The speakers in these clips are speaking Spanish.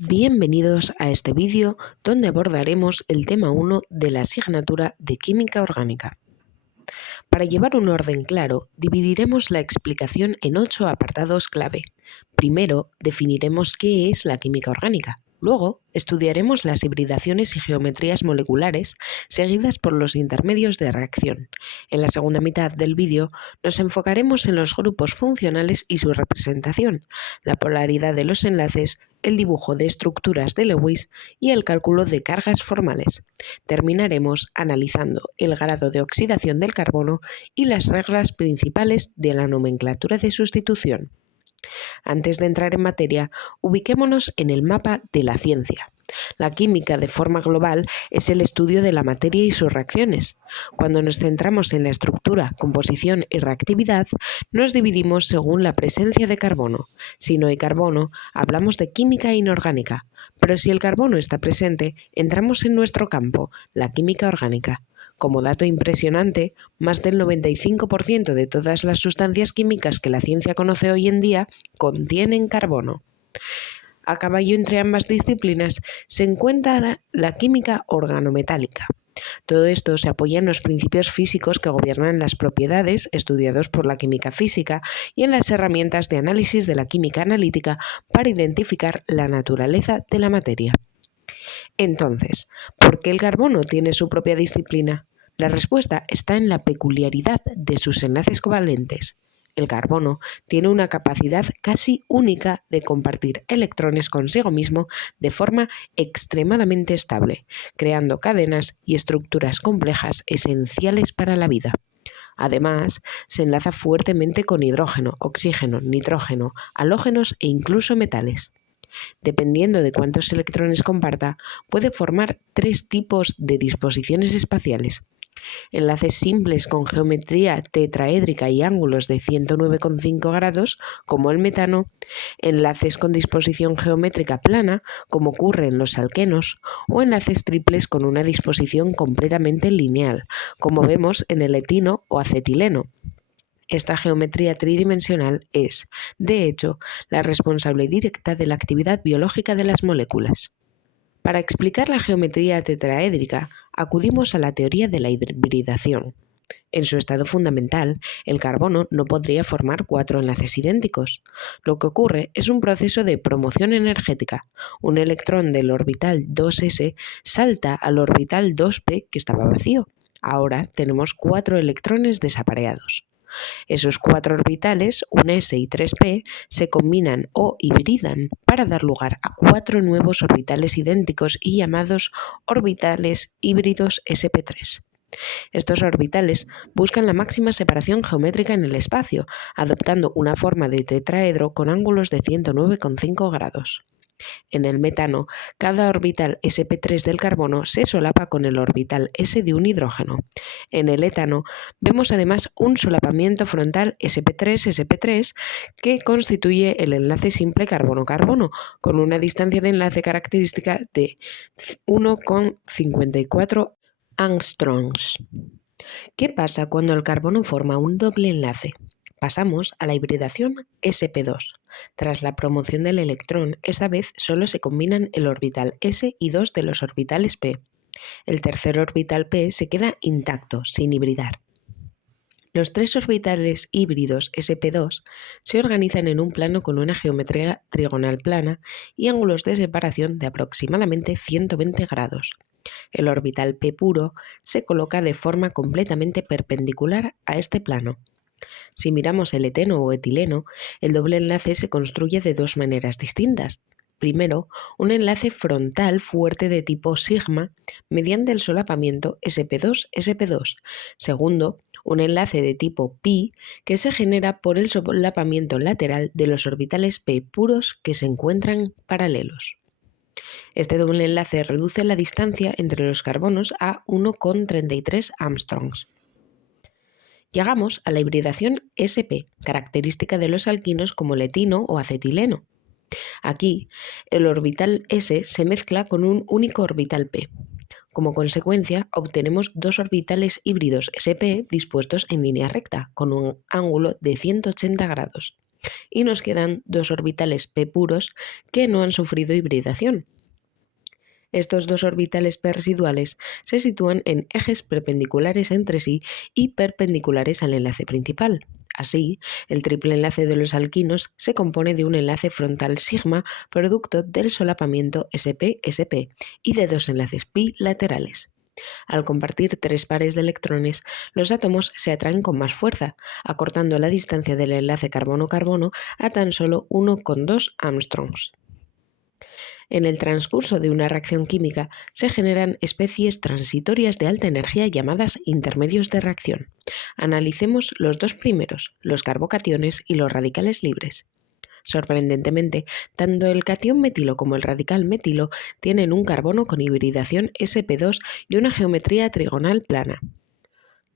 Bienvenidos a este vídeo donde abordaremos el tema 1 de la asignatura de Química Orgánica. Para llevar un orden claro, dividiremos la explicación en 8 apartados clave. Primero, definiremos qué es la química orgánica. Luego, estudiaremos las hibridaciones y geometrías moleculares, seguidas por los intermedios de reacción. En la segunda mitad del vídeo, nos enfocaremos en los grupos funcionales y su representación, la polaridad de los enlaces, el dibujo de estructuras de Lewis y el cálculo de cargas formales. Terminaremos analizando el grado de oxidación del carbono y las reglas principales de la nomenclatura de sustitución. Antes de entrar en materia, ubiquémonos en el mapa de la ciencia. La química, de forma global, es el estudio de la materia y sus reacciones. Cuando nos centramos en la estructura, composición y reactividad, nos dividimos según la presencia de carbono. Si no hay carbono, hablamos de química inorgánica, pero si el carbono está presente, entramos en nuestro campo, la química orgánica. Como dato impresionante, más del 95% de todas las sustancias químicas que la ciencia conoce hoy en día contienen carbono. A caballo entre ambas disciplinas se encuentra la química organometálica. Todo esto se apoya en los principios físicos que gobiernan las propiedades estudiados por la química física y en las herramientas de análisis de la química analítica para identificar la naturaleza de la materia. Entonces, ¿por qué el carbono tiene su propia disciplina? La respuesta está en la peculiaridad de sus enlaces covalentes. El carbono tiene una capacidad casi única de compartir electrones consigo mismo de forma extremadamente estable, creando cadenas y estructuras complejas esenciales para la vida. Además, se enlaza fuertemente con hidrógeno, oxígeno, nitrógeno, halógenos e incluso metales. Dependiendo de cuántos electrones comparta, puede formar tres tipos de disposiciones espaciales. Enlaces simples con geometría tetraédrica y ángulos de 109,5 grados, como el metano, enlaces con disposición geométrica plana, como ocurre en los alquenos, o enlaces triples con una disposición completamente lineal, como vemos en el etino o acetileno. Esta geometría tridimensional es, de hecho, la responsable directa de la actividad biológica de las moléculas. Para explicar la geometría tetraédrica, acudimos a la teoría de la hibridación. En su estado fundamental, el carbono no podría formar cuatro enlaces idénticos. Lo que ocurre es un proceso de promoción energética. Un electrón del orbital 2s salta al orbital 2p que estaba vacío. Ahora tenemos cuatro electrones desapareados. Esos cuatro orbitales, un s y 3p, se combinan o hibridan para dar lugar a cuatro nuevos orbitales idénticos y llamados orbitales híbridos sp3. Estos orbitales buscan la máxima separación geométrica en el espacio, adoptando una forma de tetraedro con ángulos de 109,5 grados. En el metano, cada orbital sp3 del carbono se solapa con el orbital s de un hidrógeno. En el etano vemos además un solapamiento frontal sp3-sp3 que constituye el enlace simple carbono-carbono, con una distancia de enlace característica de 1,54 angstroms. ¿Qué pasa cuando el carbono forma un doble enlace? Pasamos a la hibridación sp2. Tras la promoción del electrón, esta vez solo se combinan el orbital s y dos de los orbitales p. El tercer orbital p se queda intacto, sin hibridar. Los tres orbitales híbridos sp2 se organizan en un plano con una geometría trigonal plana y ángulos de separación de aproximadamente 120 grados. El orbital p puro se coloca de forma completamente perpendicular a este plano. Si miramos el eteno o etileno, el doble enlace se construye de dos maneras distintas. Primero, un enlace frontal fuerte de tipo sigma mediante el solapamiento sp2-sp2. Segundo, un enlace de tipo pi que se genera por el solapamiento lateral de los orbitales p puros que se encuentran paralelos. Este doble enlace reduce la distancia entre los carbonos a 1,33 angstroms. Llegamos a la hibridación sp, característica de los alquinos como el etino o acetileno. Aquí, el orbital s se mezcla con un único orbital p. Como consecuencia, obtenemos dos orbitales híbridos sp dispuestos en línea recta, con un ángulo de 180 grados. y nos quedan dos orbitales p puros que no han sufrido hibridación. Estos dos orbitales p residuales se sitúan en ejes perpendiculares entre sí y perpendiculares al enlace principal. Así, el triple enlace de los alquinos se compone de un enlace frontal sigma producto del solapamiento sp-sp y de dos enlaces pi laterales. Al compartir tres pares de electrones, los átomos se atraen con más fuerza, acortando la distancia del enlace carbono-carbono a tan solo 1,2 angstroms. En el transcurso de una reacción química se generan especies transitorias de alta energía llamadas intermedios de reacción. Analicemos los dos primeros, los carbocationes y los radicales libres. Sorprendentemente, tanto el catión metilo como el radical metilo tienen un carbono con hibridación sp2 y una geometría trigonal plana.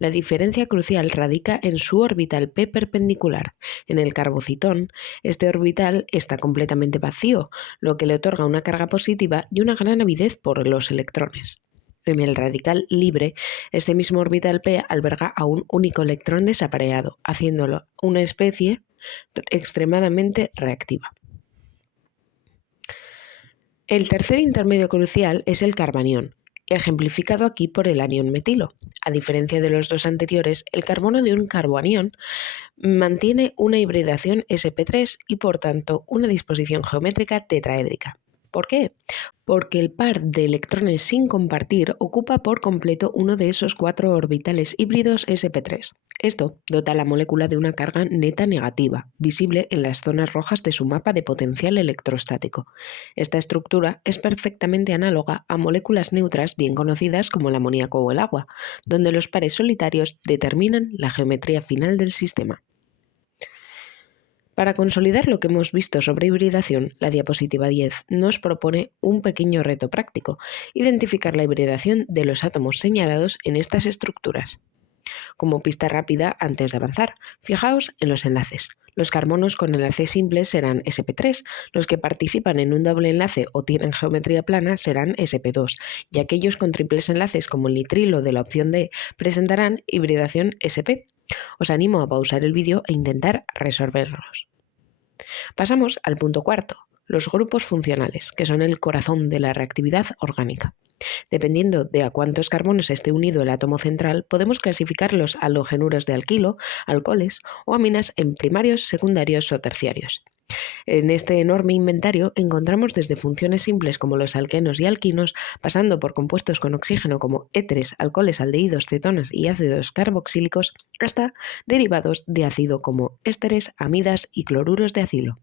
La diferencia crucial radica en su orbital p perpendicular. En el carbocitón, este orbital está completamente vacío, lo que le otorga una carga positiva y una gran avidez por los electrones. En el radical libre, este mismo orbital p alberga a un único electrón desapareado, haciéndolo una especie extremadamente reactiva. El tercer intermedio crucial es el carbanión, ejemplificado aquí por el anión metilo. A diferencia de los dos anteriores, el carbono de un carbanión mantiene una hibridación sp3 y por tanto una disposición geométrica tetraédrica. ¿Por qué? Porque el par de electrones sin compartir ocupa por completo uno de esos cuatro orbitales híbridos sp3. Esto dota a la molécula de una carga neta negativa, visible en las zonas rojas de su mapa de potencial electrostático. Esta estructura es perfectamente análoga a moléculas neutras bien conocidas como el amoníaco o el agua, donde los pares solitarios determinan la geometría final del sistema. Para consolidar lo que hemos visto sobre hibridación, la diapositiva 10 nos propone un pequeño reto práctico: identificar la hibridación de los átomos señalados en estas estructuras. Como pista rápida antes de avanzar, fijaos en los enlaces. Los carbonos con enlace simple serán sp3, los que participan en un doble enlace o tienen geometría plana serán sp2, y aquellos con triples enlaces como el nitrilo de la opción D presentarán hibridación sp. Os animo a pausar el vídeo e intentar resolverlos. Pasamos al punto cuarto, los grupos funcionales, que son el corazón de la reactividad orgánica. Dependiendo de a cuántos carbonos esté unido el átomo central, podemos clasificar los halogenuros de alquilo, alcoholes o aminas en primarios, secundarios o terciarios. En este enorme inventario encontramos desde funciones simples como los alquenos y alquinos, pasando por compuestos con oxígeno como éteres, alcoholes, aldehídos, cetonas y ácidos carboxílicos, hasta derivados de ácido como ésteres, amidas y cloruros de acilo.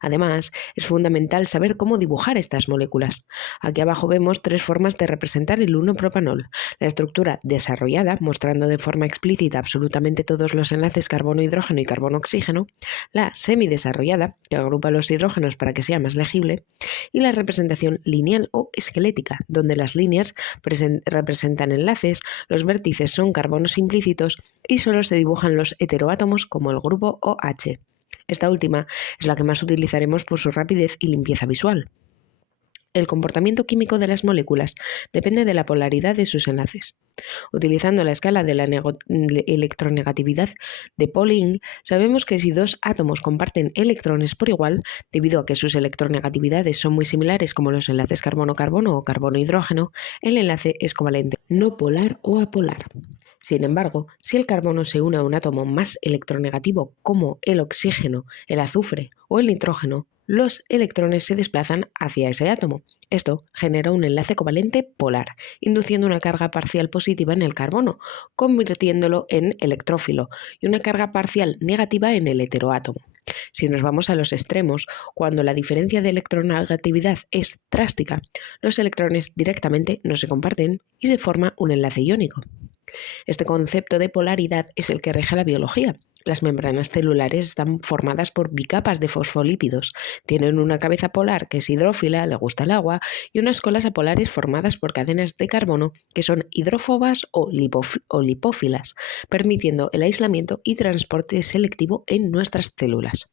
Además, es fundamental saber cómo dibujar estas moléculas. Aquí abajo vemos tres formas de representar el 1-propanol. La estructura desarrollada, mostrando de forma explícita absolutamente todos los enlaces carbono-hidrógeno y carbono-oxígeno. La semidesarrollada, que agrupa los hidrógenos para que sea más legible. Y la representación lineal o esquelética, donde las líneas representan enlaces, los vértices son carbonos implícitos y solo se dibujan los heteroátomos como el grupo OH. Esta última es la que más utilizaremos por su rapidez y limpieza visual. El comportamiento químico de las moléculas depende de la polaridad de sus enlaces. Utilizando la escala de la electronegatividad de Pauling, sabemos que si dos átomos comparten electrones por igual, debido a que sus electronegatividades son muy similares como los enlaces carbono-carbono o carbono-hidrógeno, el enlace es covalente, no polar o apolar. Sin embargo, si el carbono se une a un átomo más electronegativo como el oxígeno, el azufre o el nitrógeno, los electrones se desplazan hacia ese átomo. Esto genera un enlace covalente polar, induciendo una carga parcial positiva en el carbono, convirtiéndolo en electrófilo, y una carga parcial negativa en el heteroátomo. Si nos vamos a los extremos, cuando la diferencia de electronegatividad es drástica, los electrones directamente no se comparten y se forma un enlace iónico. Este concepto de polaridad es el que rige la biología. Las membranas celulares están formadas por bicapas de fosfolípidos. Tienen una cabeza polar que es hidrófila, le gusta el agua, y unas colas apolares formadas por cadenas de carbono que son hidrófobas o lipófilas, permitiendo el aislamiento y transporte selectivo en nuestras células.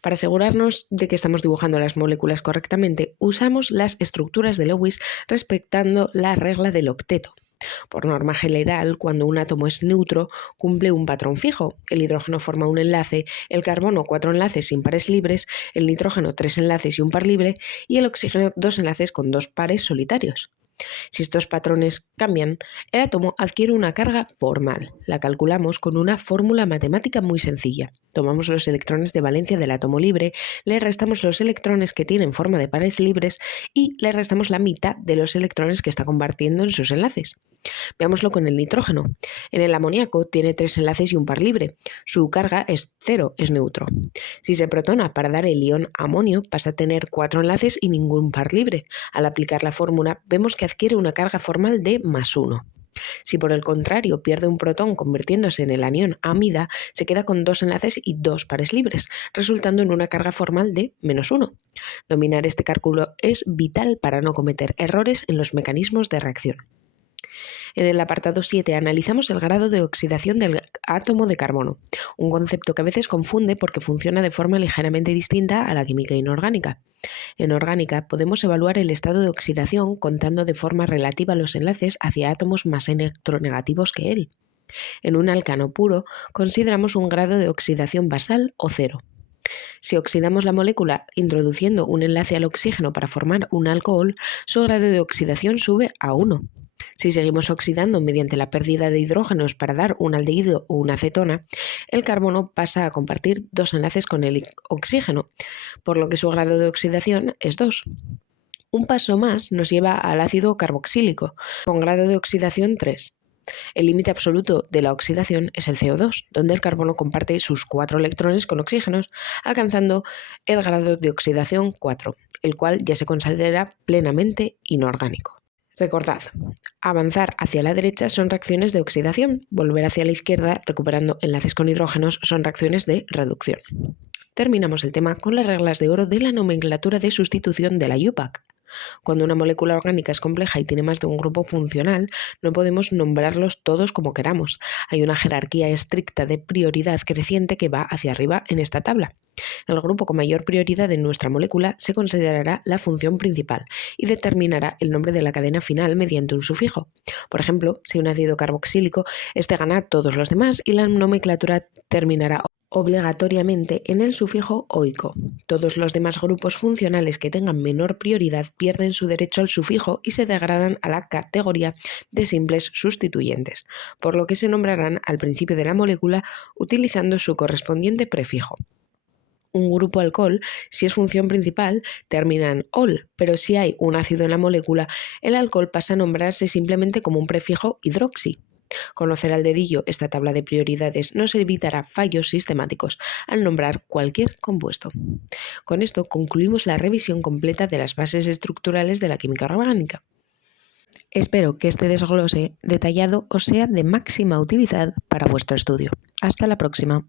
Para asegurarnos de que estamos dibujando las moléculas correctamente, usamos las estructuras de Lewis respetando la regla del octeto. Por norma general, cuando un átomo es neutro, cumple un patrón fijo. El hidrógeno forma un enlace, el carbono 4 enlaces sin pares libres, el nitrógeno 3 enlaces y un par libre, y el oxígeno 2 enlaces con 2 pares solitarios. Si estos patrones cambian, el átomo adquiere una carga formal. La calculamos con una fórmula matemática muy sencilla. Tomamos los electrones de valencia del átomo libre, le restamos los electrones que tienen forma de pares libres y le restamos la mitad de los electrones que está compartiendo en sus enlaces. Veámoslo con el nitrógeno. En el amoníaco tiene 3 enlaces y un par libre. Su carga es 0, es neutro. Si se protona para dar el ion amonio, pasa a tener 4 enlaces y ningún par libre. Al aplicar la fórmula, vemos que adquiere una carga formal de +1. Si por el contrario pierde un protón convirtiéndose en el anión amida, se queda con 2 enlaces y 2 pares libres, resultando en una carga formal de -1. Dominar este cálculo es vital para no cometer errores en los mecanismos de reacción. En el apartado 7 analizamos el grado de oxidación del átomo de carbono, un concepto que a veces confunde porque funciona de forma ligeramente distinta a la química inorgánica. En orgánica podemos evaluar el estado de oxidación contando de forma relativa los enlaces hacia átomos más electronegativos que él. En un alcano puro consideramos un grado de oxidación basal o 0. Si oxidamos la molécula introduciendo un enlace al oxígeno para formar un alcohol, su grado de oxidación sube a 1. Si seguimos oxidando mediante la pérdida de hidrógenos para dar un aldehído o una acetona, el carbono pasa a compartir 2 enlaces con el oxígeno, por lo que su grado de oxidación es 2. Un paso más nos lleva al ácido carboxílico, con grado de oxidación 3. El límite absoluto de la oxidación es el CO2, donde el carbono comparte sus 4 electrones con oxígenos, alcanzando el grado de oxidación 4, el cual ya se considera plenamente inorgánico. Recordad, avanzar hacia la derecha son reacciones de oxidación, volver hacia la izquierda recuperando enlaces con hidrógenos son reacciones de reducción. Terminamos el tema con las reglas de oro de la nomenclatura de sustitución de la IUPAC. Cuando una molécula orgánica es compleja y tiene más de un grupo funcional, no podemos nombrarlos todos como queramos. Hay una jerarquía estricta de prioridad creciente que va hacia arriba en esta tabla. El grupo con mayor prioridad en nuestra molécula se considerará la función principal y determinará el nombre de la cadena final mediante un sufijo. Por ejemplo, si un ácido carboxílico, este gana a todos los demás y la nomenclatura terminará obligatoriamente en el sufijo oico. Todos los demás grupos funcionales que tengan menor prioridad pierden su derecho al sufijo y se degradan a la categoría de simples sustituyentes, por lo que se nombrarán al principio de la molécula utilizando su correspondiente prefijo. Un grupo alcohol, si es función principal, termina en -ol, pero si hay un ácido en la molécula, el alcohol pasa a nombrarse simplemente como un prefijo hidroxi. Conocer al dedillo esta tabla de prioridades nos evitará fallos sistemáticos al nombrar cualquier compuesto. Con esto concluimos la revisión completa de las bases estructurales de la química orgánica. Espero que este desglose detallado os sea de máxima utilidad para vuestro estudio. Hasta la próxima.